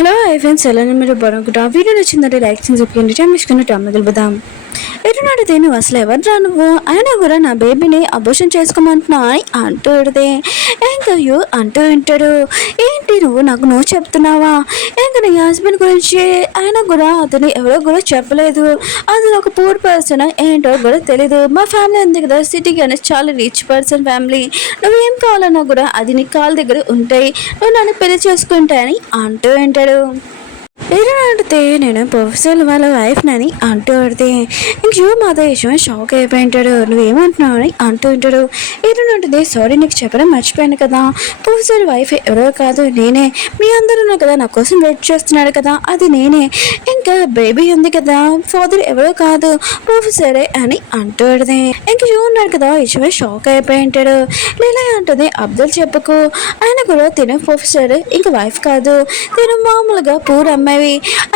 Hello friends, ఎలా మీరు బాగుంటా? వీడియో నచ్చిందంటే లైక్ చేసి చెప్పండి. టైం తీసుకుని టైం గెలుపుదాం. ఎటునాడితే నువ్వు అసలు ఎవరు నువ్వు అయినా కూడా నా బేబీని అబోషన్ చేసుకోమంటున్నా అని అంటూ ఇడితే ఇంకా అంటూ వింటాడు. ఏంటి నువ్వు చెప్తున్నావా? ఇంకా నీ హస్బెండ్ గురించి అయినా కూడా అతను ఎవరో కూడా చెప్పలేదు. అతను ఒక పూర్ పర్సన్ ఏంటో కూడా తెలీదు. మా ఫ్యామిలీ అంతే కదా, సిటీకి అనేది చాలా రిచ్ పర్సన్ ఫ్యామిలీ. నువ్వేం కావాలన్నా కూడా అది నీ కాళ్ళ దగ్గర ఉంటాయి. నువ్వు నన్ను పెళ్లి చేసుకుంటాయని అంటూ వింటాడు. అడిగితే నేను ప్రొఫెసర్ వాళ్ళ వైఫ్ నని అంటూ పడితే ఇంక మాతో విషయమే షాక్ అయిపోయింటాడు. నువ్వేమంటున్నావు అని అంటూ ఉంటాడు. ఉంటుంది సారీ, నీకు చెప్పడం మర్చిపోయాను కదా, ప్రొఫెసర్ వైఫ్ ఎవరో కాదు నేనే. మీ అందరూ కదా నా కోసం వెయిట్ చేస్తున్నాడు కదా, అది నేనే. ఇంకా బేబీ ఉంది కదా, ఫాదర్ ఎవరో కాదు ప్రొఫెసరే అని అంటూ పడితే ఇంక ఉన్నాడు కదా, విషయమే షాక్ అయిపోయి ఉంటాడు. లీలా అంటుంది అబ్దుల్ చెప్పుకు, ఆయన కూడా తిను ప్రొఫెసర్ ఇంకా వైఫ్ కాదు, తిను మామూలుగా పూర్ అమ్మాయి.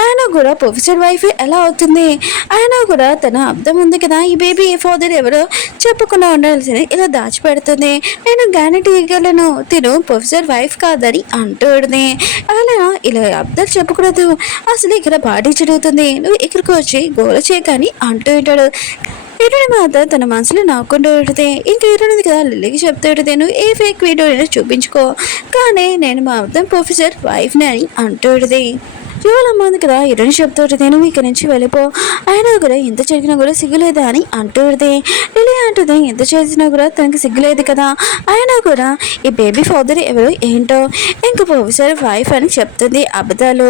ఆయన కూడా ప్రొఫెసర్ వైఫ్ ఎలా అవుతుంది? ఆయన కూడా తన అర్థం ఉంది కదా, ఈ బేబీ ఫాదర్ ఎవరో చెప్పకుండా ఉండాల్సింది ఇలా దాచిపెడుతుంది. నేను గ్యారెంటీ ఇవ్వగలను తిను ప్రొఫెసర్ వైఫ్ కాదని అంటుంది. అలా ఇలా అర్థం చెప్పకూడదు, అసలు ఇక్కడ పార్టీ జరుగుతుంది, నువ్వు ఇక్కడికి వచ్చి గోల చేయకని అంటూ ఉంటాడు. ఇరుడి మాత్రం తన మనసులో నాకుండా పెడితే ఇంకా ఇరుడిది కదా లిల్లీకి చెప్తూ పెడితే నువ్వు ఏ ఫేక్ వీడియో అయినా చూపించుకో, కానీ నేను మా అర్థం ప్రొఫెసర్ వైఫ్ని అని అంటూ ఇవాళమ్మ ఉంది కదా, ఇరుని చెప్తూ నేను ఇక్కడి నుంచి వెళ్ళిపో, అయినా కూడా ఎంత జరిగినా కూడా సిగ్గులేదా అని అంటూ లిలీ అంటుంది ఎంత చేసినా కూడా తనకి సిగ్గులేదు కదా, అయినా కూడా ఈ బేబీ ఫాదర్ ఎవరు ఏంటో ఇంకా ప్రొఫెసర్ వైఫ్ అని చెప్తుంది. అబద్ధాలు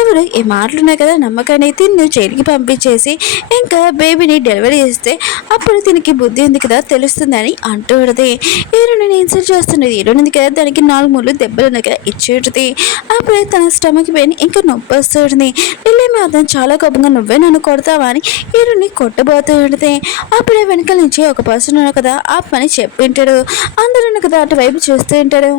ఎవరు ఈ మాటలున్నాయి కదా, నమ్మకాన్ని తిని జైలుకి పంపించేసి ఇంకా బేబీని డెలివరీ చేస్తే అప్పుడు దీనికి బుద్ధి ఉంది కదా తెలుస్తుంది అని అంటూ ఈరుని ఇన్సల్ట్ చేస్తున్నది. ఈరునింది కదా, దానికి 4 ముళ్ళు దెబ్బలు ఉన్నాయి కదా ఇచ్చేది. అప్పుడే తన స్టమక్ పెయిన్ ఇంకా నొప్పి వస్తుంది. లిల్లీ మాత్రం చాలా కోపంగా నువ్వే నన్ను కొడతావా అని ఈరుని కొట్టబోతూ ఉంటే అప్పుడే వెనకాల నుంచి ఒక పర్సన్ కదా ఆ పని చెప్పింటాడు. అందరూ కదా అటువైపు చూస్తూ ఉంటాడు.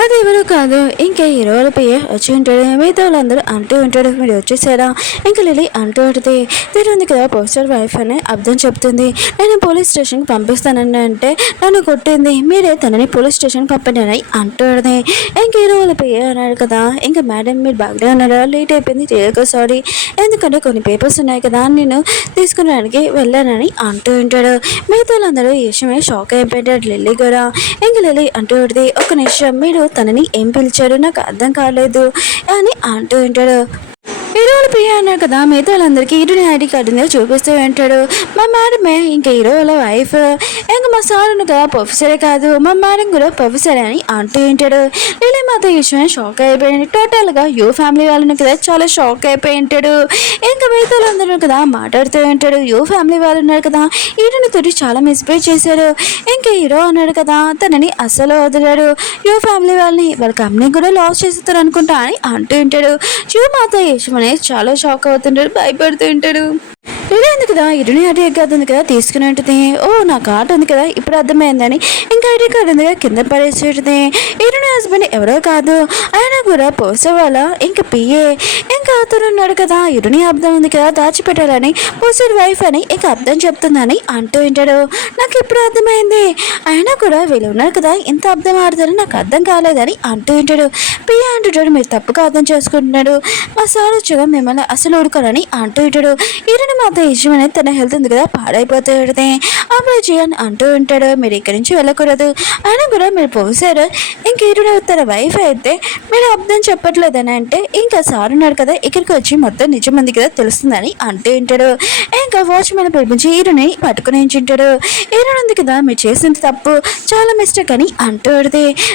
అది ఎవరు కాదు ఇంకా హీరోల పియ్య వచ్చి ఉంటాడు. మిగతా వాళ్ళందరూ అంటూ ఉంటాడు మీరు వచ్చేసారా? ఇంకా లిల్లీ అంటూ ఉంటుంది తిరుంది కదా ప్రొఫెసర్ వైఫ్ అని అర్థం చెప్తుంది. నేను పోలీస్ స్టేషన్కి పంపిస్తానని అంటే నన్ను కొట్టింది, మీరే తనని పోలీస్ స్టేషన్కి పంపండి అంటూ ఇంక హీరోల పియ్య అన్నాడు కదా, ఇంకా మేడం మీరు బాగానే ఉన్నారా, లేట్ అయిపోయింది తెలియక సారీ, ఎందుకంటే కొన్ని పేపర్స్ ఉన్నాయి కదా నేను తీసుకురావడానికి వెళ్ళానని అంటూ ఉంటాడు. మిగతా వాళ్ళందరూ ఈ విషయమే షాక్ అయిపోయాడు. లిల్లీ కూడా ఇంకా లిల్లీ అంటూ ఉంటుంది ఒక నిమిషం మీరు తనని ఏం పిలిచాడు నాకు అర్థం కాలేదు అని అంటూ ఉంటాడు. హీరోలు పియ్య అన్నాడు కదా, మిగతా వాళ్ళందరికీ హీరోని ఐడి కార్డు చూపిస్తూ ఉంటాడు. మా మేడమే ఇంకా హీరోల వైఫ్, ఇంకా మా సార్ కదా ప్రొఫెసరే కాదు మా మేడం కూడా ప్రొఫెసర్ అని అంటూ ఉంటాడు. లిల్లీ మాతో ఈ విషయం షాక్ అయిపోయింది. టోటల్గా ఫ్యామిలీ వాళ్ళని కదా చాలా షాక్ అయిపోయి ఉంటాడు. ఇంకా మిగతా వాళ్ళందరూ కదా మాట్లాడుతూ ఉంటాడు. ఫ్యామిలీ వాళ్ళు ఉన్నారు కదా హీరోని తోటి చాలా మిస్బిహేవ్ చేశారు. ఇంకా హీరో అన్నాడు కదా తనని అస్సలు వదిలాడు. ఫ్యామిలీ వాళ్ళని వాళ్ళ కంపెనీ కూడా లాస్ చేస్తారు అనుకుంటా అని అంటూ ఉంటాడు. మాతో ఈ విషయం చాలా షాక్ అవుతుంటాడు, భయపడుతూ ఉంటాడు. ఉంది కదా ఇరుని ఐడి కార్డు ఉంది కదా తీసుకుని ఉంటుంది. ఓ నా కార్డు ఉంది కదా ఇప్పుడు అర్థమైందని ఇంకా ఐడి కార్డు ఉంది కదా కింద పడేసేది. ఇరుని హస్బెండ్ ఎవరో కాదు, ఆయన కూడా పోసే వాళ్ళ ఇంకా పిఏ. ఇంకా అతను ఉన్నాడు కదా ఇరుని అర్థం ఉంది కదా దాచిపెట్టాలని పోసర్ వైఫ్ అని ఇంకా అర్థం చెప్తుందని అంటూ ఉంటాడు. నాకు ఇప్పుడు అర్థమైంది, ఆయన కూడా వీళ్ళు ఉన్నారు కదా ఇంత అర్థం ఆడతారని నాకు అర్థం కాలేదని అంటూ ఉంటాడు. పిఏ అంటుంటాడు మీరు తప్పుగా అర్థం చేసుకుంటున్నాడు, మా సార్ వచ్చగా మిమ్మల్ని అసలు ఊడుకోరని అంటూ ఉంటాడు. ఇరుని మాత్రం ఇష్టం అనేది తన హెల్త్ ఉంది కదా పాడైపోతుంది. అప్పుడు జీవన్ అంటూ ఉంటాడు మీరు ఇక్కడి నుంచి వెళ్ళకూడదు, అయినా కూడా మీరు పోసారు ఇంక ఇరుడు తన వైఫ్ అయితే మీరు అర్థం చెప్పట్లేదని అంటే ఇంకా సార్ ఉన్నాడు కదా ఇక్కడికి వచ్చి మొత్తం నిజం ఉంది కదా తెలుస్తుందని అంటూ ఉంటాడు. ఇంకా వాచ్మెన్ పిలిపించి ఈరుని పట్టుకుని ఉంచుంటాడు. ఈరుడు ఉంది కదా మీరు చేసింది తప్పు చాలా మిస్టేక్ అని అంటూ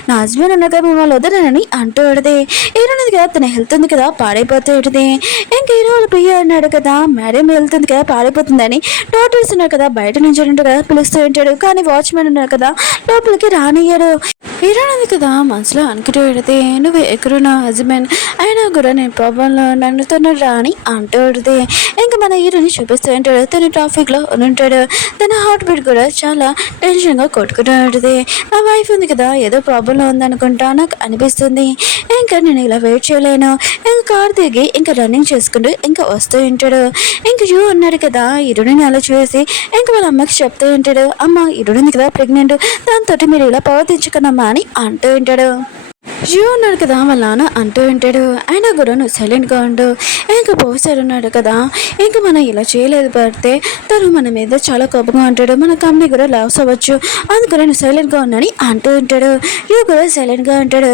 నా హస్బెండ్ ఉన్నదా మిమ్మల్ని వదలనని అంటూ ఈరునిది కదా తన హెల్త్ ఉంది కదా పాడైపోతూ ఇంకా హీరోలు పియ్య అన్నాడు కదా మేడం వెళ్తుంది కదా పాడైపోతుందని డాక్టర్స్ ఉన్నారు కదా బయట నుంచి ఉంటాడు కదా పిలుస్తూ ఉంటాడు. కానీ వాచ్మెన్ ఉన్నారు కదా లోపలికి రానియ్యాడు. హీరోని కదా మనసులో అనుకుంటూ పెడితే నువ్వు ఎక్కడున్నా హస్బెండ్ అయినా కూడా నేను ప్రాబ్లంలో నన్నుతున్నా రా అని అంటూ ఇంకా మన హీరోని చూపిస్తూ ఉంటాడు. తను ట్రాఫిక్లో ఉంటాడు. తన హార్ట్ బీట్ కూడా చాలా టెన్షన్గా కొట్టుకుంటూ ఉంటుంది. నా వైఫ్ ఉంది కదా ఏదో ప్రాబ్లంలో ఉందనుకుంటా నాకు అనిపిస్తుంది, ఇంకా నేను ఇలా వెయిట్ చేయలేను. ఇంకా కార్ దిగి ఇంకా రన్నింగ్ చేసుకుంటూ ఇంకా వస్తూ ఉంటాడు. ఇంక ఉన్నాడు కదా ఇరుడిని అలా చూసి ఇంకా వాళ్ళ అమ్మకి చెప్తూ ఉంటాడు అమ్మ ఇరుడింది కదా ప్రెగ్నెంట్, దాంతో మీరు ఇలా ప్రవర్తించకనమ్మా అని అంటూ ఉంటాడు. ఉన్నాడు కదా వాళ్ళ నాన్న అంటూ ఉంటాడు. అయినా కూడా నువ్వు సైలెంట్గా ఉండు. ఇంకా ప్రొఫెసర్ ఉన్నాడు కదా, ఇంకా మనం ఇలా చేయలేదు పడితే తను మన మీద చాలా కోపంగా ఉంటాడు, మన కంపెనీ కూడా లాస్ అవ్వచ్చు, అందుకని నువ్వు సైలెంట్గా ఉన్నాని అంటూ ఉంటాడు. కూడా సైలెంట్గా ఉంటాడు.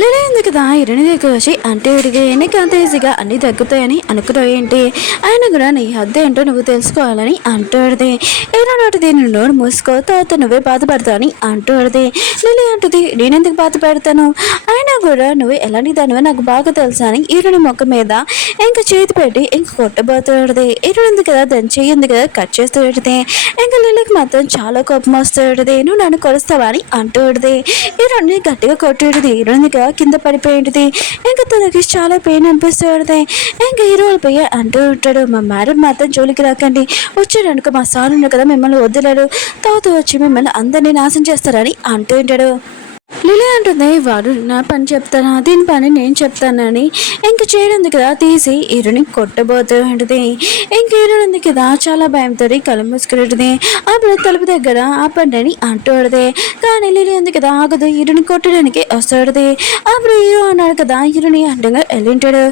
లేలేదు కదా ఇరణి దగ్గర వచ్చి అంటే విడిగి నీకు అంత ఈజీగా అన్నీ తగ్గుతాయని అనుకున్నావు ఏంటి, ఆయన కూడా నీ హద్దు ఏంటో నువ్వు తెలుసుకోవాలని అంటాడుది. ఏనాటిది నేను నోరు మూసుకో, తర్వాత నువ్వే బాధపడతావు అని అంటాడుది. లిలీ అంటుంది నేనెందుకు బాధపడతాను, అయినా కూడా నువ్వు ఎలాంటి దానివో నాకు బాగా తెలుసా అని ఈరుని మొక్క మీద ఇంకా చేతి పెట్టి ఇంక కొట్టబోతాడుది. ఈరుడు ఉంది కదా దాన్ని చెయ్యింది కదా కట్ చేస్తూ పెడితే ఇంకా లిలీకి మాత్రం చాలా కోపం వస్తాడుది. నువ్వు నన్ను కొలుస్తావా అని అంటాడుది. ఈరుడిని గట్టిగా కొట్టాడుది. ఈరుడిగా కింద పడిపోయింది. ఇంకా తనకి చాలా పెయిన్ అనిపిస్తుంది. ఇంకా హీరో పోయి అంటూ ఉంటాడు, మా మేడం మాత్రం జోలికి రాకండి, వచ్చాడనుకో మా సార్ ఉన్నారు కదా మిమ్మల్ని వదిలేడు, తాత వచ్చి మిమ్మల్ని అందరినీ నాశనం చేస్తారని అంటూ ఉంటాడు. లిలీ అంటుంది వాడు నా పని చెప్తానా, దీని పని నేను చెప్తానని ఇంక చేయడంది కదా తీసి ఈరుని కొట్టబోతూ ఉంటుంది. ఇంక ఈరుడు ఉంది కదా చాలా భయంతో కళ్ళు మూసుకునేది. అప్పుడు తలుపు దగ్గర ఆపండి అంటూడది. కానీ లిలీ ఉంది కదా ఆగదు, ఈరుని కొట్టడానికి వస్తాడుది. అప్పుడు హీరో అన్నాడు కదా హీరోని అడ్డంగా వెళ్ళింటాడు.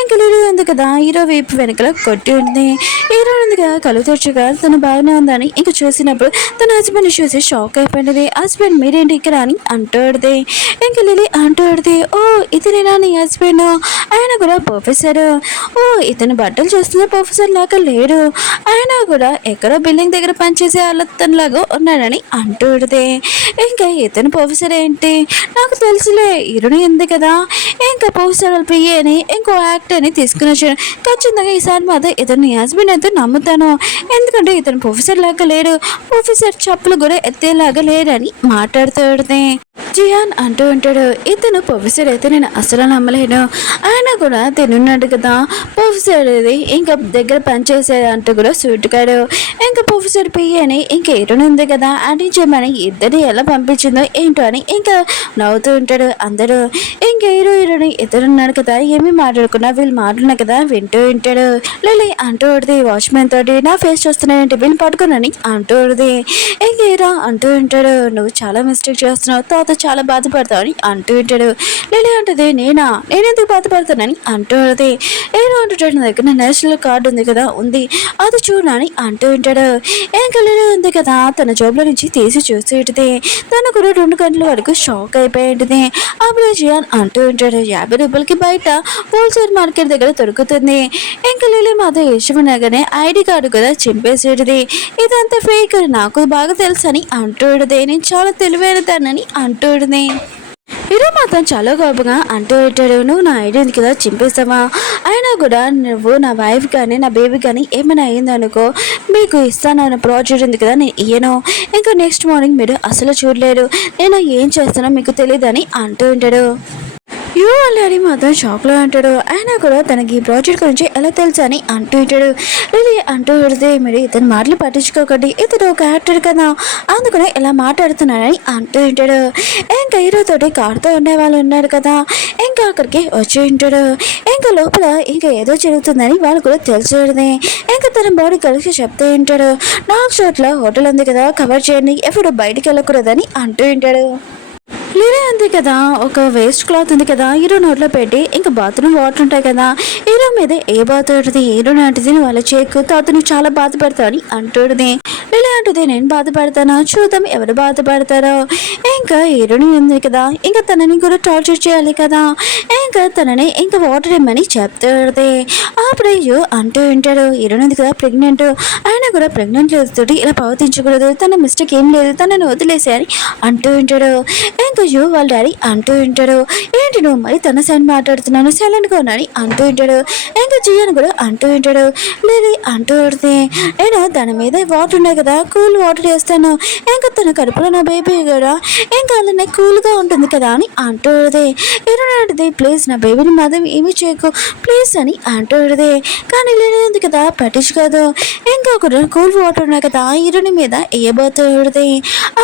ఇంక లిలీ ఉంది కదా హీరో వైపు వెనకల కొట్టి ఉంటుంది. హీరో ఉంది కదా కళ్ళు తెచ్చుగా తను బాగానే ఉందని ఇంక చూసినప్పుడు తన హస్బెండ్ చూసి షాక్ అయిపోయింది. హస్బెండ్ మీరేంటి ఇక్కడ అని అంటాడు. ఇంకా లిలీ అంటాడుది, ఓ ఇతనేనా నీ హస్బెండ్, ఆయన కూడా ప్రొఫెసర్, ఓ ఇతను బట్టలు చూస్తున్న ప్రొఫెసర్ లాగా లేడు, ఆయన కూడా ఎక్కడో బిల్డింగ్ దగ్గర పనిచేసే వాళ్ళతనిలాగా ఉన్నాడని అంటాడుది. ఇంకా ఇతను ప్రొఫెసర్ ఏంటి నాకు తెలుసులే, ఇరుని ఉంది కదా ఇంకా ప్రొఫెసర్ పిఏ అని ఇంకో యాక్టర్ని తీసుకుని వచ్చాడు, ఖచ్చితంగా ఈసారి మాత్రం ఇతను నీ హస్బెండ్ అయితే నమ్ముతాను, ఎందుకంటే ఇతను ప్రొఫెసర్ లాగా లేడు, ప్రొఫెసర్ చెప్పులు కూడా ఎత్తేలాగా లేడని మాట్లాడుతాడుది. జియాన్ అంటూ ఉంటాడు, ఇతను ప్రొఫెసర్ అయితే నేను అసలు నమ్మలేను, ఆయన కూడా తినున్నాడు కదా ప్రొఫెసర్ అది ఇంకా దగ్గర పనిచేసేది అంటూ కూడా సూటుకాడు. ఇంకా ప్రొఫెసర్ పియ్యని ఇంకా ఎరుని ఉంది కదా అంటించమని ఇద్దరిని ఎలా పంపించిందో ఏంటో అని ఇంకా నవ్వుతూ ఉంటాడు అందరూ. ఇంకా హీరోని ఇద్దరున్నాడు కదా ఏమి మాట్లాడుకున్నా వీళ్ళు మాట్లాడినా కదా వింటూ ఉంటాడు. లిలీ అంటూ ఉంటుంది వాచ్మెన్ తోటి నా ఫేస్ చూస్తున్నాయంటే వీళ్ళు పట్టుకున్నాని అంటూ ఉంటుంది. ఇంక హీరో అంటూ ఉంటాడు నువ్వు చాలా మిస్టేక్ చేస్తున్నావు, తాత చాలా బాధపడతావు అని అంటూ ఉంటాడు. లిలీ అంటుంది నేనెందుకు బాధపడతానని అంటూ ఉంటుంది. హీరో అంటుంటాడు నా దగ్గర నేషనల్ కార్డు ఉంది కదా ఉంది అది చూడని అంటూ ఉంటాడు. ఇంకా లిలీ ఉంది కదా తన జోబులో నుంచి తీసి చూసేటిది. తను కూడా 2 గంటల వరకు షాక్ అయిపోయింది. అప్పుడు జియాన్ అంటూ ఉంటాడు 50 రూపాయలకి బయట హోల్సేల్ మార్కెట్ దగ్గర దొరుకుతుంది. ఇంకా లిలీ మాతో ఇష్టమనగానే ఐడి కార్డు కూడా చింపేసేటిది. ఇదంతా ఫేక్ నాకు బాగా తెలుసు అని అంటూడదే, నేను చాలా తెలివైన దాన్ని అంటూడదే. హీరో మాత్రం చాలా కోపంగా అంటూ ఉంటాడు నువ్వు నా ఐడియా ఉంది కదా చింపేస్తావా, అయినా కూడా నువ్వు నా వైఫ్ కానీ నా బేబీ కానీ ఏమైనా అయిందనుకో మీకు ఇస్తానన్న ప్రాజెక్ట్ ఉంది కదా నేను ఇయ్యను, ఇంకా నెక్స్ట్ మార్నింగ్ మీరు అసలు చూడలేరు, నేను ఏం చేస్తానో మీకు తెలియదని అంటూ ఉంటాడు. ఆల్రెడీ మాత్రం షాక్లో అంటాడు. అయినా కూడా తనకి ఈ ప్రాజెక్ట్ గురించి ఎలా తెలుసు అని అంటూ ఉంటాడు. లిలీ అంటూ పెడితే మీరు ఇతను మాటలు పట్టించుకోకండి, ఇతడు ఒక యాక్టర్ కదా అందుకనే ఇలా మాట్లాడుతున్నాడని అంటూ ఉంటాడు. ఇంకా హీరోతోటి కారుతో ఉండే వాళ్ళు ఉన్నారు కదా ఇంకా అక్కడికి వచ్చి ఉంటాడు. ఇంకా లోపల ఇంకా ఏదో జరుగుతుందని వాళ్ళు కూడా తెలిసేది. ఇంకా తన బాడీ కలిసి చెప్తూ ఉంటాడు 4 చోట్ల హోటల్ ఉంది కదా కవర్ చేయండి, ఎప్పుడు బయటికి వెళ్ళకూడదని అంటూ ఉంటాడు. లిలీ ఉంది కదా ఒక వేస్ట్ క్లాత్ ఉంది కదా హీరో నోట్లో పెట్టి ఇంకా బాత్రూమ్ వాటర్ ఉంటాయి కదా హీరో మీద ఏ బాత్ ఉంటుంది హీరో నాటిది వాళ్ళ చేకు తాతను చాలా బాధపడతావు అని అంటుంది. లిలీ అంటుంది నేను బాధపడతానా చూద్దాం ఎవరు బాధపడతారో. ఇంకా హీరోని ఉంది కదా ఇంకా తనని కూడా టార్చర్ చేయాలి కదా ఇంకా తనని ఇంకా వాటర్ ఇమ్మని చెప్తుంది. అప్పుడు అంటూ ఉంటాడు హీరోని ఉంది కదా ప్రెగ్నెంట్, అయినా కూడా ప్రెగ్నెంట్ లేదుతోటి ఇలా ప్రవర్తించకూడదు, తన మిస్టేక్ ఏం లేదు తనని వదిలేసేయాలి అంటూ ఉంటాడు. ఇంకా వాళ్ళ డాడీ అంటూ ఉంటాడు ఏంటి నువ్వు మరి తన సైన్ మాట్లాడుతున్నాను సైలెంట్గా ఉన్నాను అంటూ ఉంటాడు. ఇంకా జియాన్ కూడా అంటూ ఉంటాడు లేదు అంటూ పడితే నేను దాని మీద వాటర్ ఉన్నాయి కదా కూల్ వాటర్ వేస్తాను, ఇంకా తన కడుపులో నా బేబీ కూడా ఇంకా అలానే కూల్గా ఉంటుంది కదా అని అంటూ ఇరునాటిది ప్లీజ్ నా బేబీని మాత్రం ఏమీ చేయకు ప్లీజ్ అని అంటూ కానీ లేదు కదా పట్టించుకోదు. ఇంకా ఒక కూల్ వాటర్ ఉన్నాయి కదా ఇరుని మీద వేయబోతుంది.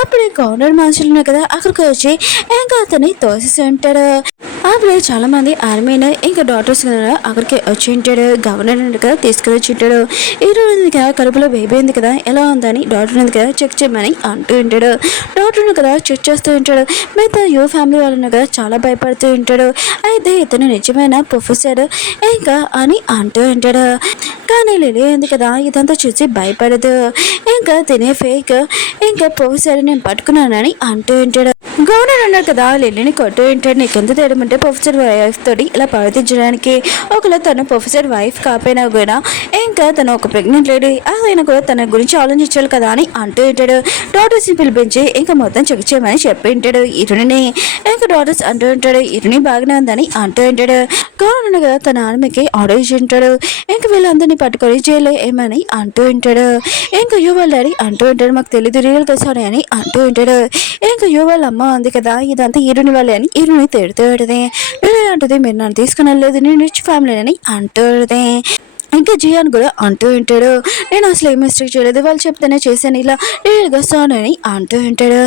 అప్పుడు కార్నర్ మనుషులు ఉన్నాయి కదా అక్కడికి వచ్చి ఇంకా అతన్ని తోసేసి ఉంటాడు. అప్పుడే చాలా మంది ఆర్మీని ఇంకా డాక్టర్స్ కదా అక్కడికి వచ్చి ఉంటాడు. గవర్నర్ కదా తీసుకుని వచ్చి ఉంటాడు. ఈ రోజు ఉంది కదా కడుపులో బేబీ ఉంది కదా ఎలా ఉందని డాక్టర్ ఉంది కదా చెక్ చేయమని అంటూ ఉంటాడు. డాక్టర్ కదా చెక్ చేస్తూ ఉంటాడు. మిగతా యూ ఫ్యామిలీ వాళ్ళను కదా చాలా భయపడుతూ ఉంటాడు. అయితే ఇతను నిజమైన ప్రొఫెసర్ ఇంకా అని అంటూ ఉంటాడు. కానీ లిలీ ఉంది కదా ఇదంతా చూసి భయపడదు. ఇంకా తినే ఫేక్ ఇంకా ప్రొఫెసర్ నేను పట్టుకున్నానని అంటూ ఉంటాడు. గవర్నర్ అన్నాడు కదా లిల్లీని కొట్టు ఉంటాడు. నీకు ఎంత తేడమంటే ప్రొఫెసర్ వైఫ్ తోటి ఇలా ప్రవర్తించడానికి ఒకవేళ తను ప్రొఫెసర్ వైఫ్ కాపోయినా కూడా ఇంకా తను ఒక ప్రెగ్నెంట్ లేడీ ఆయన కూడా తన గురించి ఆలోచించాలి కదా అని అంటూ ఉంటాడు. డాక్టర్స్ని పిలిపించి ఇంకా మొత్తం చెక్ చేయమని చెప్పి ఉంటాడు ఇరుని. ఇంకా డాక్టర్స్ అంటూ ఉంటాడు ఇరుని బాగానే ఉందని అంటూ ఉంటాడు. గవర్నర్ కదా తన ఆర్మీకి ఆర్డర్ ఇచ్చి ఉంటాడు. ఇంకా వీళ్ళందరినీ పట్టుకొని జైల్లో ఏమని అంటూ ఉంటాడు. ఇంకా యూ వాళ్ళ డాడీ అంటూ ఉంటాడు మాకు తెలియదు రియల్ సారీ అని అంటూ ఉంటాడు. ఇంకా యూ వాళ్ళ అమ్మ ఉంది కదా ఇదంతా ఈరుని వాళ్ళే అని ఈరుని తిడుతూ ఉంటుంది. అంటుంది మీరు నన్ను తీసుకుని వెళ్ళలేదు నేను రిచ్ ఫ్యామిలీ అని అంటూ ఉంటుంది. ఇంకా జియాన్ కూడా అంటూ ఉంటాడు నేను అసలు ఏ మిస్టేక్ చేయలేదు వాళ్ళు చెప్తేనే చేశాను ఇలా రియల్గా సారీ అని అంటూ ఉంటాడు.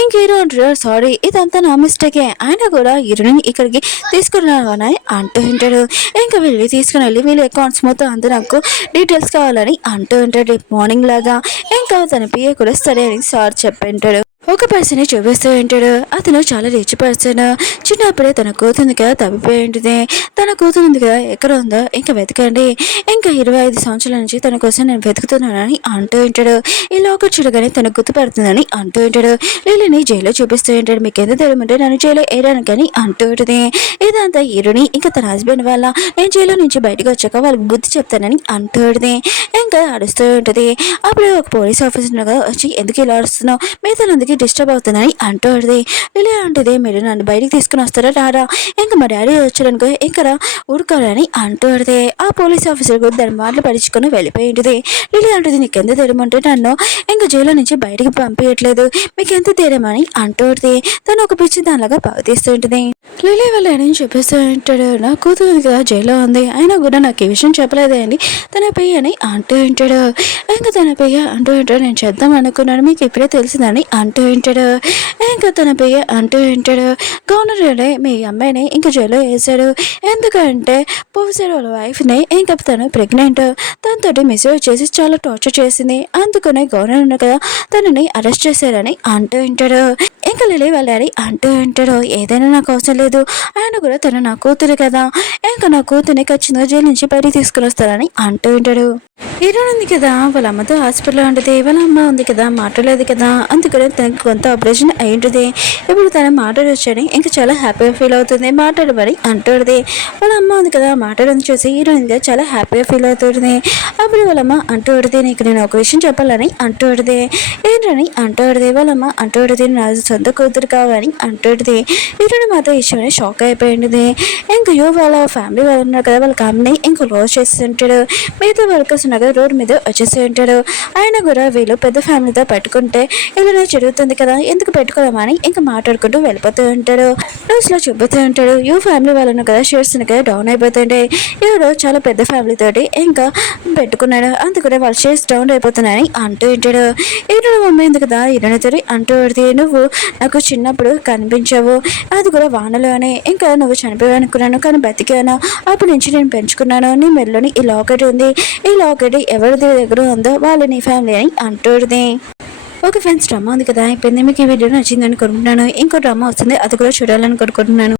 ఇంక హీరో అంటాడు సారీ ఇదంతా నా మిస్టేకే ఆయన కూడా హీరోని ఇక్కడికి తీసుకున్నాను అంటూ ఉంటాడు. ఇంకా వెళ్ళి తీసుకుని వెళ్ళి వీళ్ళ అకౌంట్స్ మొత్తం అంతా నాకు డీటెయిల్స్ కావాలని అంటూ ఉంటాడు. రేపు మార్నింగ్ లాగా ఇంకా తన పిఏ కూడా సరే అని సార్ చెప్పింటాడు. ఒక పర్సన్ చూపిస్తూ ఉంటాడు. అతను చాలా రిచ్ పర్సన్. చిన్నప్పుడే తన కూతుంది కదా తప్పిపోయి ఉంటుంది. తన కూతుంది కదా ఎక్కడ ఉందో ఇంకా వెతకండి ఇంకా 25 సంవత్సరాల నుంచి తన కోసం నేను వెతుకుతున్నానని అంటూ ఉంటాడు. ఈ లోకల్ చూడగానే తనకు గుర్తుపడుతుందని అంటూ ఉంటాడు. లిల్లీని జైల్లో చూపిస్తూ ఉంటాడు. మీకు ఎంత తెలియమంటే నన్ను జైల్లో వేయడానికి అని అంటూ ఉంటుంది. ఇదంతా హీరోని ఇంకా తన హస్బెండ్ వల్ల నేను జైల్లో నుంచి బయటకు వచ్చాక వాళ్ళకి బుద్ధి చెప్తానని అంటూ ఉంటుంది. ఇంకా అడుస్తూ ఉంటుంది. అప్పుడు ఒక పోలీస్ ఆఫీసర్ వచ్చి ఎందుకు ఇలా అడుస్తున్నావు మిగతానందుకు డిస్టర్బ్ అవుతుందని అంటూ ఉంటుంది. లిలీ అంటుంది మీరు నన్ను బయటికి తీసుకుని వస్తారా రారా ఇంకా మా డాడీ వచ్చాడనుకో ఇక్కడ ఊరుకోవాలని అంటూ ఉంటుంది. ఆ పోలీస్ ఆఫీసర్ కూడా దాని మాటలు పరుచుకొని వెళ్ళిపోయి ఉంటుంది. లిలీ అంటుంది నీకు ఎంత తేడమంటే నన్ను ఇంకా జైల్లో నుంచి బయటికి పంపించట్లేదు మీకు ఎంత తేడమని అంటూ ఉంటుంది. తను ఒక పిచ్చి దానిలాగా ప్రవర్తిస్తూ ఉంటుంది. లిలీ వాళ్ళు ఏమైనా చూపిస్తూ ఉంటాడు నా కూతురు కదా జైల్లో ఉంది అయినా కూడా నాకు ఈ విషయం చెప్పలేదే అని తన పెయ్య అని అంటూ ఉంటాడు. ఇంకా తన పెయ్య అంటూ ఉంటాడు నేను చేద్దాం అనుకున్నాను మీకు ఇప్పుడే తెలిసిందని అంటూ ఉంటాడు. ఇంకా తన పెయ్య అంటూ ఉంటాడు గవర్నర్ మీ అమ్మాయిని ఇంకా జైల్లో వేసాడు ఎందుకంటే ప్రొఫెసర్ వాళ్ళ వైఫ్ని ఇంకా తను ప్రెగ్నెంట్ తనతోటి మెసేజ్ చేసి చాలా టార్చర్ చేసింది అందుకనే గవర్నర్ కదా తనని అరెస్ట్ చేశారని అంటూ ఉంటాడు. ఇంకా లిలీ వాళ్ళ డాడీ అంటూ ఉంటాడు ఏదైనా నాకు అవసరం లేదు ఆయన కూడా తను నా కూతురు కదా ఇంకా నా కూతుర్ని ఖచ్చితంగా జైలు నుంచి బయటికి తీసుకుని వస్తారని అంటూ ఉంటాడు. హీరోయిన్ ఉంది కదా వాళ్ళ అమ్మతో హాస్పిటల్లో ఉంటుంది వాళ్ళ అమ్మ ఉంది కదా మాట్లాడలేదు కదా అందుకనే తనకి కొంత ఆపరేషన్ అయి ఉంటుంది. ఇప్పుడు తన మాట్లాడి వచ్చాడు ఇంకా చాలా హ్యాపీగా ఫీల్ అవుతుంది మాట్లాడమని అంటుంది. వాళ్ళ అమ్మ ఉంది కదా మాట్లాడని చూసి హీరోయిన్ చాలా హ్యాపీగా ఫీల్ అవుతుంది. అప్పుడు వాళ్ళమ్మ అంటుంది నీకు నేను ఒక విషయం చెప్పాలని అంటుంది. ఏంటని అంటుంది వాళ్ళమ్మ అంటుంది నా సొంత కూతురు కావాలని అంటుంది. హీరోయిన్ మాత్రం విషయమే షాక్ అయిపోయింది. ఇంకా వాళ్ళ ఫ్యామిలీ వాళ్ళు ఉన్నారు కదా వాళ్ళ కంపెనీ ఇంకా లాస్ చేస్తుంటాడు. మిగతా వర్కర్స్ నగర రోడ్ మీద వచ్చేసి ఉంటాడు. ఆయన కూడా వీళ్ళు పెద్ద ఫ్యామిలీతో పెట్టుకుంటే ఇలా జరుగుతుంది కదా ఎందుకు పెట్టుకోదామని ఇంకా మాట్లాడుకుంటూ వెళ్ళిపోతూ ఉంటాడు. న్యూస్ లో చూపుతూ ఉంటాడు ఫ్యామిలీ వాళ్ళను కదా షేర్స్ కదా డౌన్ అయిపోతుంటాయి. ఎవరో చాలా పెద్ద ఫ్యామిలీ తోటి ఇంకా పెట్టుకున్నాడు అందుకనే వాళ్ళ షేర్స్ డౌన్ అయిపోతున్నాయని అంటూ ఉంటాడు. ఈయన మమ్మీ ఉంది కదా ఈయనతోటి అంటూ ఉంటుంది నువ్వు నాకు చిన్నప్పుడు కనిపించావు అది కూడా వానలోనే ఇంకా నువ్వు చనిపోయావు అనుకున్నాను కానీ బతికాను అప్పటి నుంచి నేను పెంచుకున్నాను నీ మెల్లోని ఈ లాకెట్ ఉంది ఈ లాకెట్ ఎవరి దగ్గర ఉందో వాళ్ళు నీ ఫ్యామిలీ అని అంటుంది. ఓకే ఫ్రెండ్స్ డ్రామా ఉంది కదా అయిపోయింది మీకు ఈ వీడియో నచ్చిందని కోరుకుంటున్నాను. ఇంకో డ్రామా వస్తుంది అది కూడా చూడాలని కోరుకుంటున్నాను.